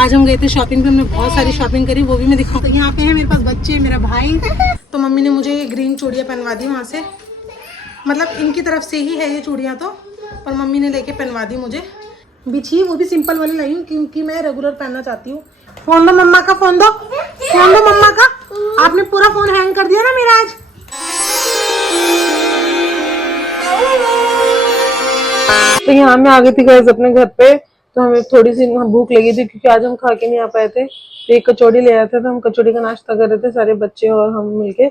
आज हम गए थे शॉपिंग पे, हमने बहुत सारी शॉपिंग करी, वो भी मैं दिखाऊँ। तो यहाँ पे है मेरे पास बच्चे, मेरा भाई। तो मम्मी ने मुझे ये ग्रीन चूड़ियाँ पहनवा दी वहाँ से, मतलब इनकी तरफ से ही है ये चूड़ियाँ तो, पर मम्मी ने लेके पहनवा दी मुझे। बिछी वो भी सिंपल वाली लाई हूँ क्योंकि मैं रेगुलर पहनना चाहती हूँ। फोन दो मम्मा का, फोन दो, फोन दो मम्मा का। आपने पूरा फोन हैंग कर दिया ना मेरा आज। तो यहाँ मैं आ गई थी गाइस अपने घर पे। तो हमें थोड़ी सी भूख लगी थी क्योंकि आज हम खा के नहीं आ पाए थे। तो एक कचौड़ी ले आए थे, तो हम कचौड़ी का नाश्ता कर रहे थे सारे बच्चे और हम मिलके।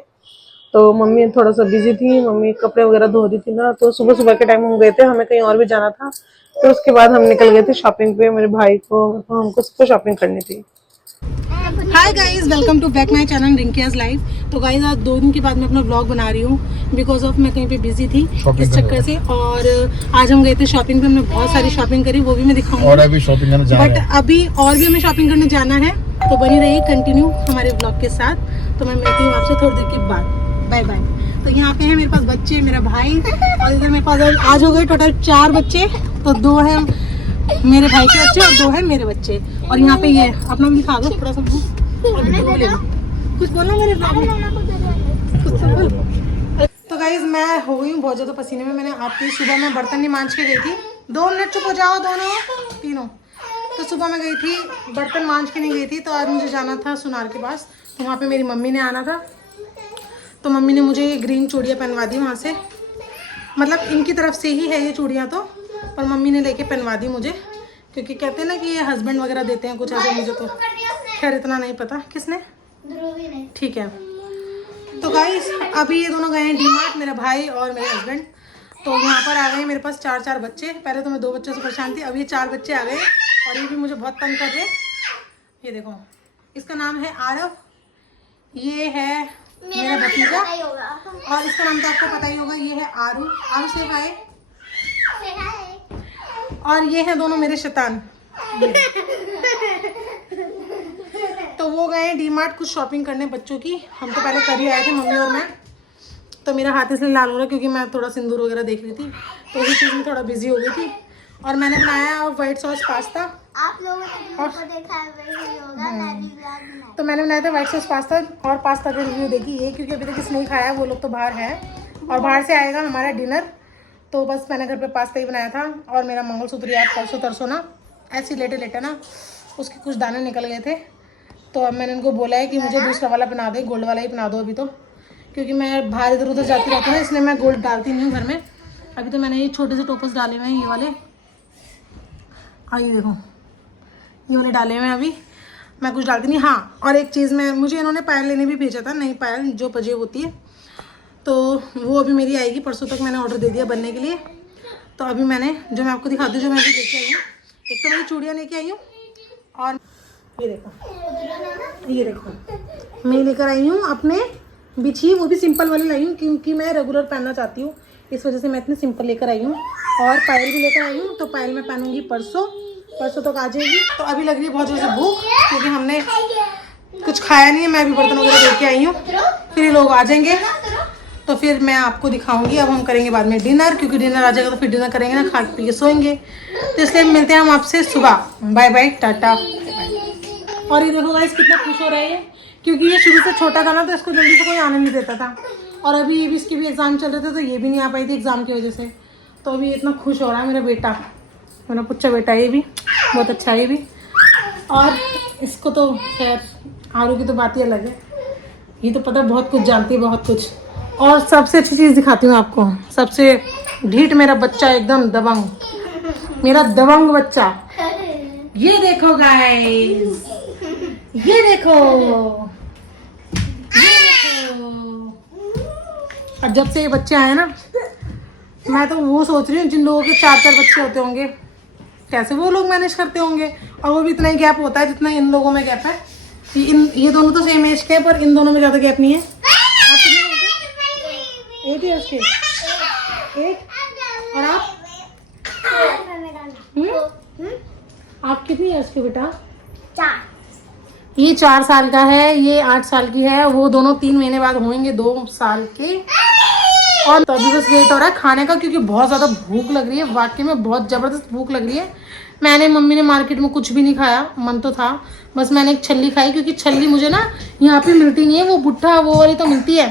तो मम्मी थोड़ा सा बिजी थी, मम्मी कपड़े वगैरह धो रही थी ना, तो सुबह सुबह के टाइम हम गए थे, हमें कहीं और भी जाना था। तो उसके बाद हम निकल गए थे शॉपिंग पे, मेरे भाई को हमको सबको शॉपिंग करनी थी। Hi guys, welcome to back my channel Rinkiya's life. तो गाइस आज 2 दिन के बाद मैं अपना व्लॉग बना रही हूँ बिकॉज ऑफ मैं कहीं पे बिजी थी इस चक्कर से। और आज हम गए थे शॉपिंग पे, हमने बहुत सारी शॉपिंग करी, वो भी मैं दिखाऊंगी। और अभी शॉपिंग करने जा रहे हैं। बट अभी और भी हमें शॉपिंग करने जाना है, तो बनी रहिए कंटिन्यू हमारे व्लॉग के साथ। तो मैं मिलती हूँ आपसे थोड़ी देर के बाद। Bye bye. तो यहाँ पे है मेरे पास बच्चे, मेरा भाई, और इधर मेरे पास आज हो गए टोटल 4 बच्चे। तो 2 है मेरे भाई के बच्चे और 2 है मेरे बच्चे। और यहाँ पे ये अपना भी दिखा दो थोड़ा सा, कुछ बोलना मेरे ब्लॉग में, कुछ तो बोल। तो गाइज मैं हो गई हूँ बहुत ज़्यादा पसीने में। मैंने आपकी सुबह में बर्तन नहीं मांज के गई थी। 2 मिनट चुप हो जाओ दोनों तीनों। तो सुबह मैं गई थी, बर्तन मांज के नहीं गई थी। तो आज मुझे जाना था सुनार के पास, तो वहाँ पे मेरी मम्मी ने आना था। तो मम्मी ने मुझे ये ग्रीन चूड़ियाँ पहनवा दी वहाँ से, मतलब इनकी तरफ से ही है ये चूड़ियाँ तो, पर मम्मी ने लेके पहनवा दी मुझे क्योंकि कहते हैं ना कि ये हस्बैंड वगैरह देते हैं कुछ ऐसे। मुझे तो खैर इतना नहीं पता किसने, ठीक है। तो गाइस अभी ये दोनों गए हैं डीमार्ट, मेरा भाई और मेरे हस्बैंड। तो यहाँ पर आ गए मेरे पास 4 बच्चे। पहले तो मैं 2 बच्चों से परेशान थी, अभी 4 बच्चे आ गए और ये भी मुझे बहुत तंग कर रहे हैं। ये देखो, इसका नाम है आरव, ये है मेरा भतीजा, और इसका नाम तो आपको पता ही होगा, ये है आरू। आरू से भाई। और ये हैं दोनों मेरे शैतान। तो वो गए डीमार्ट कुछ शॉपिंग करने बच्चों की। हम तो पहले कर ही आए थे मम्मी और मैं। तो मेरा हाथ इसलिए लाल हो रहा है क्योंकि मैं थोड़ा सिंदूर वगैरह देख रही थी, तो उसी चीज़ में थोड़ा बिजी हो गई थी। और मैंने बनाया वाइट सॉस पास्ता। आप लोगों ने देखा है वही होगा, मैं भी ब्लॉग बनाया। तो मैंने बनाया था वाइट सॉस पास्ता, और पास्ता का रिव्यू देखी ये, क्योंकि अभी तक किसी नहीं खाया, वो लोग तो बाहर है और बाहर से आएगा हमारा डिनर। तो बस मैंने घर पे पास्ता ही बनाया था। और मेरा मंगलसूत्र यार परसों तरसों ना ऐसे लेटे लेटे ना उसके कुछ दाने निकल गए थे। तो अब मैंने उनको बोला है कि मुझे दूसरा वाला बना दे, गोल्ड वाला ही बना दो अभी तो, क्योंकि मैं बाहर इधर उधर जाती रहती हूँ ना, इसलिए मैं गोल्ड डालती नहीं हूँ घर में। अभी तो मैंने ये छोटे से टोपस डाले हुए हैं, ये वाले, आइए देखो ये वाले डाले हुए हैं। अभी मैं कुछ डालती नहीं। हाँ, और एक चीज़ मैं, मुझे इन्होंने पायल लेने भी भेजा था, नई पायल जो पजेब होती है, तो वो अभी मेरी आएगी परसों तक। मैंने ऑर्डर दे दिया बनने के लिए। तो अभी मैंने जो मैं आपको दिखाती हूँ, जो मैं अभी लेके आई हूँ, एक तो मेरी चूड़ियाँ लेके आई हूँ, और ये देखो मैं लेकर आई हूँ अपने बिछी, वो भी सिंपल वाली लाई हूँ क्योंकि मैं रेगुलर पहनना चाहती हूँ, इस वजह से मैं इतनी सिंपल लेकर आई हूँ। और पायल भी लेकर आई हूँ, तो पायल मैं पहनूंगी परसों तक आ जाएगी। तो अभी लग रही है बहुत ज़ोर से भूख क्योंकि हमने कुछ खाया नहीं है। मैं अभी बर्तन वगैरह लेके आई हूँ, फिर ये लोग आ जाएंगे तो फिर मैं आपको दिखाऊंगी। अब हम करेंगे बाद में डिनर, क्योंकि डिनर आ जाएगा तो फिर डिनर करेंगे ना, खा पी के सोएंगे। तो इसलिए मिलते हैं हम आपसे सुबह। बाय बाय, टाटा। और ये देखो गाइस कितना खुश हो रहा है, क्योंकि ये शुरू से छोटा था ना, तो इसको जल्दी से कोई आने नहीं देता था। और अभी ये भी, इसके भी एग्ज़ाम चल रहे थे, तो ये भी नहीं आ पाई थी एग्ज़ाम की वजह से। तो अभी इतना खुश हो रहा है मेरा बेटा, मेरा पुच्चा बेटा, ये भी बहुत अच्छा है ये भी। और इसको तो खैर आरू की तो बात ही अलग है, ये तो पता बहुत कुछ जानती है, बहुत कुछ। और सबसे अच्छी चीज़ दिखाती हूँ आपको, सबसे ढीठ मेरा बच्चा, एकदम दबंग, मेरा दबंग बच्चा। ये देखो गाइस, ये देखो, ये देखो। और जब से ये बच्चे आए ना, मैं तो वो सोच रही हूँ जिन लोगों के 4 बच्चे होते होंगे, कैसे वो लोग मैनेज करते होंगे। और वो भी इतना ही गैप होता है जितना इन लोगों में गैप है। ये दोनों तो सेम एज के हैं, पर इन दोनों में ज़्यादा गैप नहीं है। आप कितने बोलते हैं? 8 ईयर्स के, 8। और आप? आप कितनी ईयर्स के बेटा? 4। ये 4 साल का है, ये 8 साल की है। वो दोनों 3 महीने बाद होंगे 2 साल के। और तो अभी बस वेट हो रहा है खाने का, क्योंकि बहुत ज़्यादा भूख लग रही है, वाकई में बहुत ज़बरदस्त भूख लग रही है। मैंने मम्मी ने मार्केट में कुछ भी नहीं खाया, मन तो था, बस मैंने एक छल्ली खाई क्योंकि छल्ली मुझे ना यहाँ पे मिलती नहीं है, वो बुट्ठा वो वाली तो मिलती है,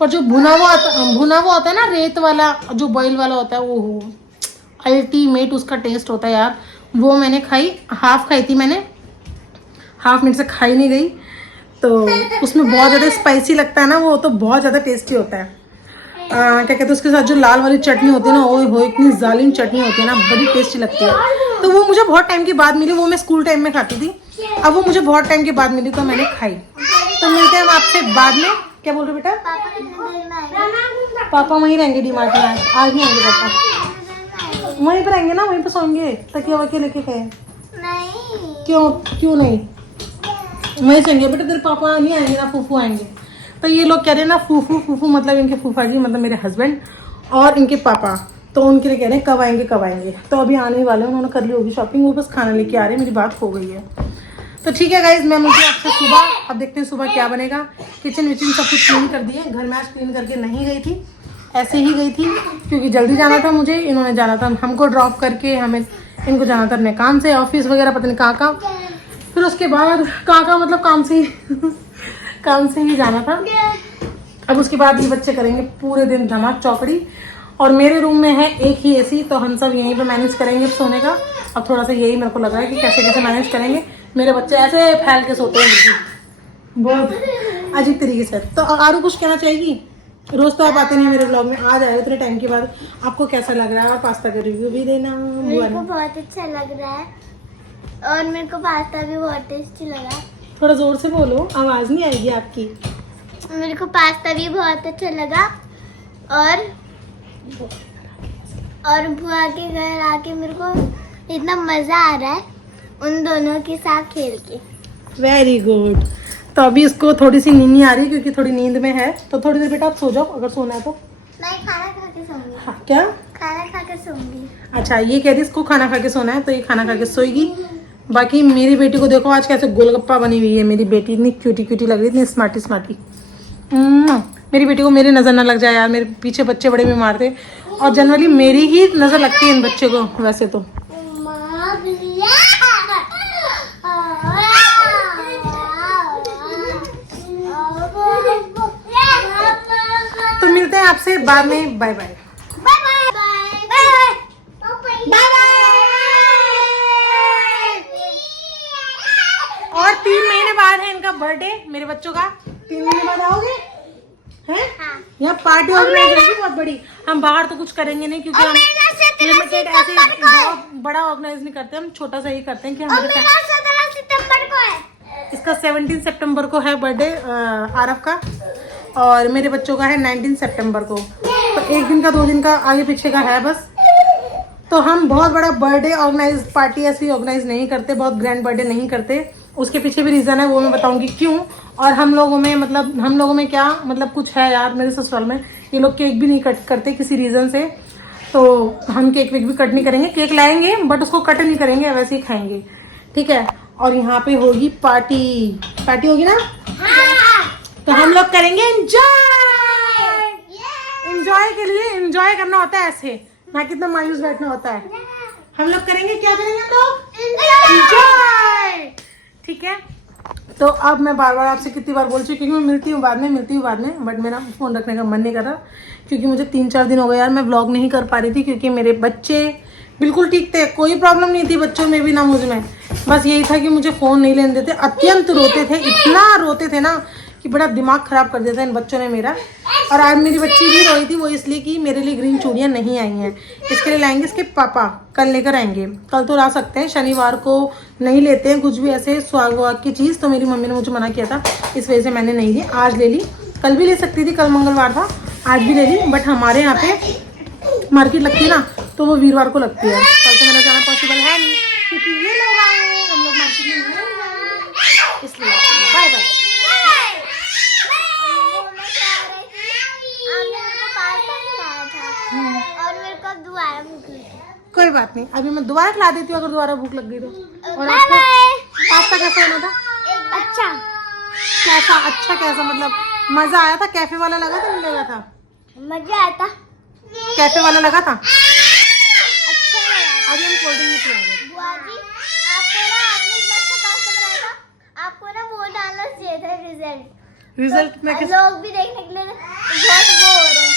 पर जो भुना हुआ होता है ना, रेत वाला जो बॉयल वाला होता है, वो हो अल्टीमेट उसका टेस्ट होता है यार। वो मैंने खाई, हाफ खाई थी मैंने, हाफ मिनट से खाई नहीं गई, तो उसमें बहुत ज़्यादा स्पाइसी लगता है ना वो, तो बहुत ज़्यादा टेस्टी होता है। क्या कहते हैं उसके साथ जो लाल वाली चटनी होती है ना, ओए हो इतनी जालिम चटनी होती है ना, बड़ी टेस्टी लगती है। तो वो मुझे बहुत टाइम के बाद मिली, वो मैं स्कूल टाइम में खाती थी, अब वो मुझे बहुत टाइम के बाद मिली तो मैंने खाई। तो मिलते हैं हम आपसे बाद में। क्या बोल रहे बेटा? पापा कितने देर में आएंगे? पापा वहीं रहेंगे डीमार्ट में, आज नहीं आएंगे पापा, वहीं पर आएंगे ना, वहीं पर सोएंगे, तकिया वकिया लेके गए। नहीं, क्यों नहीं वहीं सोएंगे बेटा, तेरे पापा नहीं आएंगे ना, फूफू आएंगे। तो ये लोग कह रहे हैं ना फूफू मतलब इनके फूफा जी, मतलब मेरे हस्बैंड और इनके पापा, तो उनके लिए कह रहे हैं कब आएंगे। तो अभी आने ही वाले हैं, उन्होंने कर ली होगी शॉपिंग, वो बस खाना लेके आ रहे हैं, मेरी बात हो गई है। तो ठीक है गाइज, मैं मुझे आपसे सुबह, अब देखते हैं सुबह क्या बनेगा। किचन विचन सब कुछ क्लीन कर दिए, घर में आज क्लीन करके नहीं गई थी, ऐसे ही गई थी क्योंकि जल्दी जाना था मुझे, इन्होंने जाना था हमको ड्रॉप करके, हमें इनको जाना था अपने काम से, ऑफिस वगैरह पता नहीं कहाँ, फिर उसके बाद कहाँ मतलब काम से ही जाना था। अब उसके बाद ये बच्चे करेंगे पूरे दिन धमाक चौकड़ी, और मेरे रूम में है एक ही एसी, तो हम सब यहीं पे मैनेज करेंगे सोने का। अब थोड़ा सा यही मेरे को लग रहा है कि कैसे कैसे मैनेज करेंगे, मेरे बच्चे ऐसे फैल के सोते हैं बिल्कुल, बहुत अजीब तरीके से। तो आरू कुछ कहना चाहेगी? रोज तो आप आते नहीं मेरे ब्लॉग में, आज आए इतने टाइम के बाद, आपको कैसा लग रहा है? पास्ता का रिव्यू भी देना। मेरे को बहुत अच्छा लग रहा है, और मेरे को पास्ता भी बहुत टेस्टी लगा। थोड़ा जोर से बोलो, आवाज नहीं आएगी आपकी। मेरे को पास्ता भी बहुत अच्छा लगा, और बुआ के घर आके मेरे को इतना मजा आ रहा है उन दोनों के साथ खेल के। Very good. तो अभी इसको थोड़ी सी नींद नहीं आ रही क्योंकि थोड़ी नींद में है, तो थोड़ी देर बेटा आप सो जाओ अगर सोना है तो। मैं खाना खा के सोऊंगी। हाँ, क्या? खाना खा के सोऊंगी। अच्छा, ये कह रही इसको खाना खा के सोना है, तो ये खाना खा के सोएगी। बाकी मेरी बेटी को देखो आज कैसे गोलगप्पा बनी हुई है, मेरी बेटी इतनी क्यूटी लग रही, इतनी स्मार्टी। मेरी बेटी को मेरी नज़र ना लग जाए यार, मेरे पीछे बच्चे बड़े बीमार थे, और जनरली मेरी ही नज़र लगती है इन बच्चे को वैसे तो। तो मिलते हैं आपसे बाद में, बाय बाय। और 3 महीने बाद है इनका बर्थडे, मेरे बच्चों का। 3 महीने बाद आओगे हैं? यहाँ पार्टी ऑर्गेनाइज होगी बहुत बड़ी। हम बाहर तो कुछ करेंगे नहीं क्योंकि हम लिमिटेड ऐसे बहुत बड़ा ऑर्गेनाइज नहीं करते, हम छोटा सा ही करते हैं कि हमारे 17 सितंबर को है। इसका 17 सितंबर को है बर्थडे आरव का, और मेरे बच्चों का है 19 सितंबर को। तो 1 दिन का 2 दिन का आगे पीछे का है बस। तो हम बहुत बड़ा बर्थडे ऑर्गेनाइज पार्टी ऐसी ऑर्गेनाइज नहीं करते, बहुत ग्रैंड बर्थडे नहीं करते। उसके पीछे भी रीज़न है, वो मैं बताऊंगी क्यों। और हम लोगों में क्या मतलब कुछ है यार, मेरे ससुराल में ये लोग केक भी नहीं कट करते किसी रीज़न से, तो हम केक वेक भी कट नहीं करेंगे। केक लाएंगे बट उसको कट नहीं करेंगे, वैसे ही खाएंगे, ठीक है। और यहाँ पे होगी पार्टी होगी ना, तो हम लोग करेंगे एंजॉय के लिए एंजॉय करना होता है ऐसे, ना कितना मायूस बैठना होता है। हम लोग करेंगे, क्या करेंगे हम लोग? एंजॉय, ठीक है। तो अब मैं बार बार आपसे कितनी बार बोल चुकी, क्योंकि मैं मिलती हूँ बाद में, बट मेरा फ़ोन रखने का मन नहीं कर रहा क्योंकि मुझे 3-4 दिन हो गए यार, मैं व्लॉग नहीं कर पा रही थी क्योंकि मेरे बच्चे बिल्कुल ठीक थे, कोई प्रॉब्लम नहीं थी बच्चों में भी ना मुझ में, बस यही था कि मुझे फ़ोन नहीं लेने देते, अत्यंत रोते थे, इतना रोते थे ना कि बड़ा दिमाग ख़राब कर दिया था इन बच्चों ने मेरा। और आज मेरी बच्ची भी रोई थी, वो इसलिए कि मेरे लिए ग्रीन चूड़ियाँ नहीं आई हैं, इसके लिए लाएंगे इसके पापा, कल लेकर आएंगे। कल तो ला सकते हैं, शनिवार को नहीं लेते हैं कुछ भी ऐसे स्वाग वाग की चीज़, तो मेरी मम्मी ने मुझे मना किया था, इस वजह से मैंने नहीं ली। आज ले ली, कल भी ले सकती थी, कल मंगलवार था, आज भी ले ली, बट हमारे यहाँ पे मार्केट लगती है ना, तो वो वीरवार को लगती है। कल तो मेरा जाना पॉसिबल है नहीं क्योंकि ये लोग आए, हम लोग मार्केट में नहीं आए, इसलिए बाय बाय। और मेरे को दोबारा भूख लगी। कोई बात नहीं, अभी मैं दोबारा खिला देती हूँ अगर दोबारा भूख लग गई तो। और आपको पास्ता कैसा बना था? अच्छा कैसा मतलब मजा आया था? कैफे वाला लगा था, नहीं लगा था? मजा आया था, कैफे वाला लगा था। अच्छा लगा। अभी हम कोल्ड ड्रिंक पिलाएंगे। बुआ जी रिजल्ट मैं लोग भी देखने के लिए बहुत वो हो रहे हैं,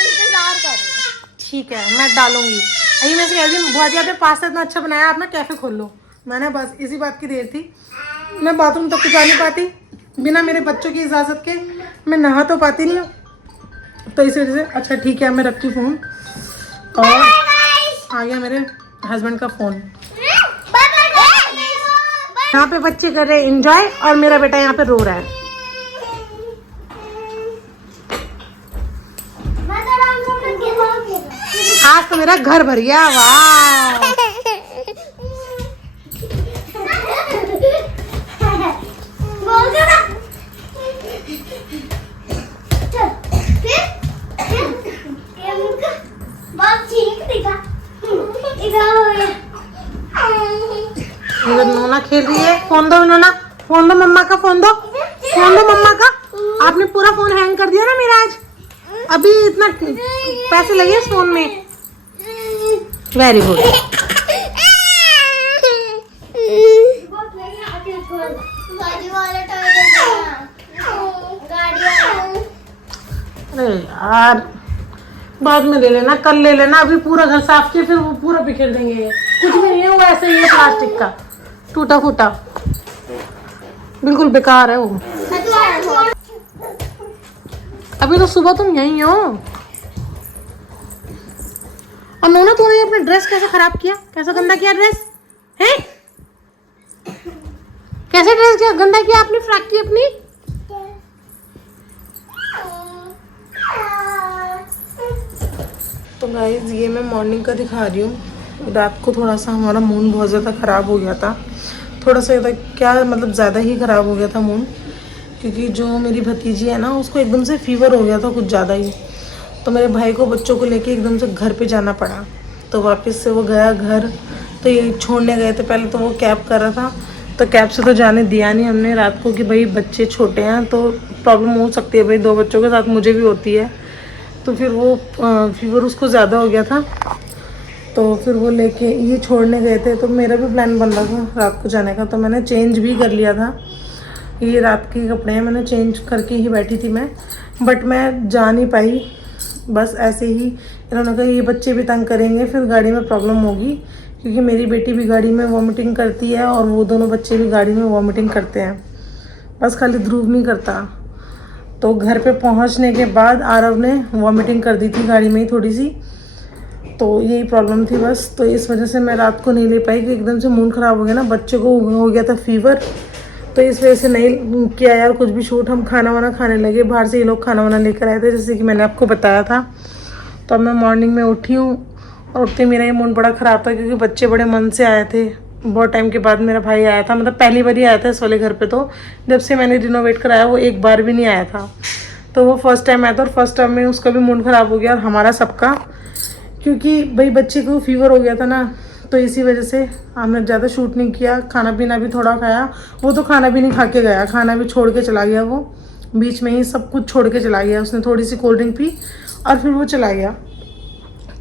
इंतजार कर रहे हैं। ठीक है, मैं डालूंगी। अभी मैं से कह रही हूँ बहुत ज़्यादा पास्ता इतना अच्छा बनाया, आप ना कैफे खोल लो। मैंने बस इसी बात की देर थी, मैं बाथरूम तक तो जा नहीं पाती बिना मेरे बच्चों की इजाज़त के, मैं नहा तो पाती नहीं हूँ, तो इस वजह से। अच्छा ठीक है, मैं रखती फ़ोन। और आ गया मेरे हस्बैंड का फ़ोन। यहाँ पे बच्चे कर रहे हैं एंजॉय और मेरा बेटा यहाँ पे रो रहा है। आज तो मेरा घर भर गया, वाह। इधर नोना खेल रही है, फोन दो नोना, फोन दो मम्मा का, फोन दो, फोन दो मम्मा का। आपने पूरा फोन हैंग कर दिया ना मेरा आज, अभी इतना पैसे लगे इस फोन में। Very good. अरे यार बाद में ले लेना, कल ले लेना, अभी पूरा घर साफ किया फिर वो पूरा बिखेर देंगे। कुछ भी नहीं है वो, ऐसे ही है प्लास्टिक का टूटा फूटा, बिल्कुल बेकार है वो। अभी तो सुबह तुम यहीं हो। और नोना तूने अपना ड्रेस कैसे खराब किया, कैसा गंदा किया ड्रेस है? कैसे ड्रेस किया गंदा किया आपने, फ्रॉक की अपनी? तो गाइस ये मैं मॉर्निंग का दिखा रही हूँ। रात को थोड़ा सा हमारा मूड बहुत ज़्यादा ख़राब हो गया था, थोड़ा सा क्या मतलब ज़्यादा ही ख़राब हो गया था मूड, क्योंकि जो मेरी भतीजी है ना उसको एकदम से फीवर हो गया था कुछ ज़्यादा ही। तो मेरे भाई को बच्चों को लेके एकदम से घर पे जाना पड़ा, तो वापस से वो गया घर। तो ये छोड़ने गए थे, पहले तो वो कैब कर रहा था, तो कैब से तो जाने दिया नहीं हमने रात को कि भाई बच्चे छोटे हैं तो प्रॉब्लम हो सकती है, भाई 2 बच्चों के साथ मुझे भी होती है। तो फिर वो फीवर उसको ज़्यादा हो गया था, तो फिर वो लेके ये छोड़ने गए थे। तो मेरा भी प्लान बन रहा था रात को जाने का, तो मैंने चेंज भी कर लिया था। ये रात के कपड़े हैं, मैंने चेंज करके ही बैठी थी मैं, बट मैं जा नहीं पाई। बस ऐसे ही इन्होंने कहा ये बच्चे भी तंग करेंगे, फिर गाड़ी में प्रॉब्लम होगी, क्योंकि मेरी बेटी भी गाड़ी में वॉमिटिंग करती है और वो दोनों बच्चे भी गाड़ी में वॉमिटिंग करते हैं, बस खाली ध्रुव नहीं करता। तो घर पे पहुंचने के बाद आरव ने वॉमिटिंग कर दी थी गाड़ी में ही थोड़ी सी, तो यही प्रॉब्लम थी बस। तो इस वजह से मैं रात को नहीं ले पाई, कि एकदम से मूड ख़राब हो गया ना, बच्चों को हो गया था फीवर, तो इस वजह से नहीं किया यार कुछ भी शूट। हम खाना वाना खाने लगे, बाहर से ये लोग खाना वाना लेकर आए थे, जैसे कि मैंने आपको बताया था। तो अब मैं मॉर्निंग में उठी हूँ और उठते मेरा ये मूड बड़ा ख़राब था, क्योंकि बच्चे बड़े मन से आए थे। बहुत टाइम के बाद मेरा भाई आया था, मतलब पहली बार ही आया था इस वाले घर पे, तो जब से मैंने रिनोवेट कराया वो एक बार भी नहीं आया था, तो वो फर्स्ट टाइम आया था। और फर्स्ट टाइम में उसका भी मूड ख़राब हो गया और हमारा सबका, क्योंकि भाई बच्चे को फीवर हो गया था ना, तो इसी वजह से हमने ज़्यादा शूट नहीं किया। खाना पीना भी थोड़ा खाया, वो तो खाना भी नहीं खा के गया, खाना भी छोड़ के चला गया, वो बीच में ही सब कुछ छोड़ के चला गया। उसने थोड़ी सी कोल्ड ड्रिंक पी और फिर वो चला गया।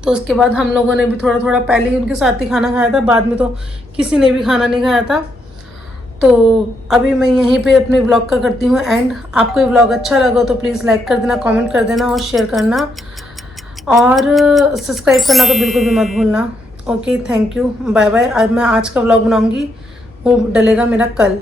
तो उसके बाद हम लोगों ने भी थोड़ा थोड़ा पहले ही उनके साथ ही खाना खाया था, बाद में तो किसी ने भी खाना नहीं खाया था। तो अभी मैं यहीं पे अपने व्लॉग का करती हूँ एंड। आपको ये व्लॉग अच्छा लगा तो प्लीज़ लाइक कर देना, कमेंट कर देना और शेयर करना, और सब्सक्राइब करना तो बिल्कुल भी मत भूलना। Okay, thank you, bye bye. अब मैं आज का व्लॉग बनाऊँगी, वो डलेगा मेरा कल।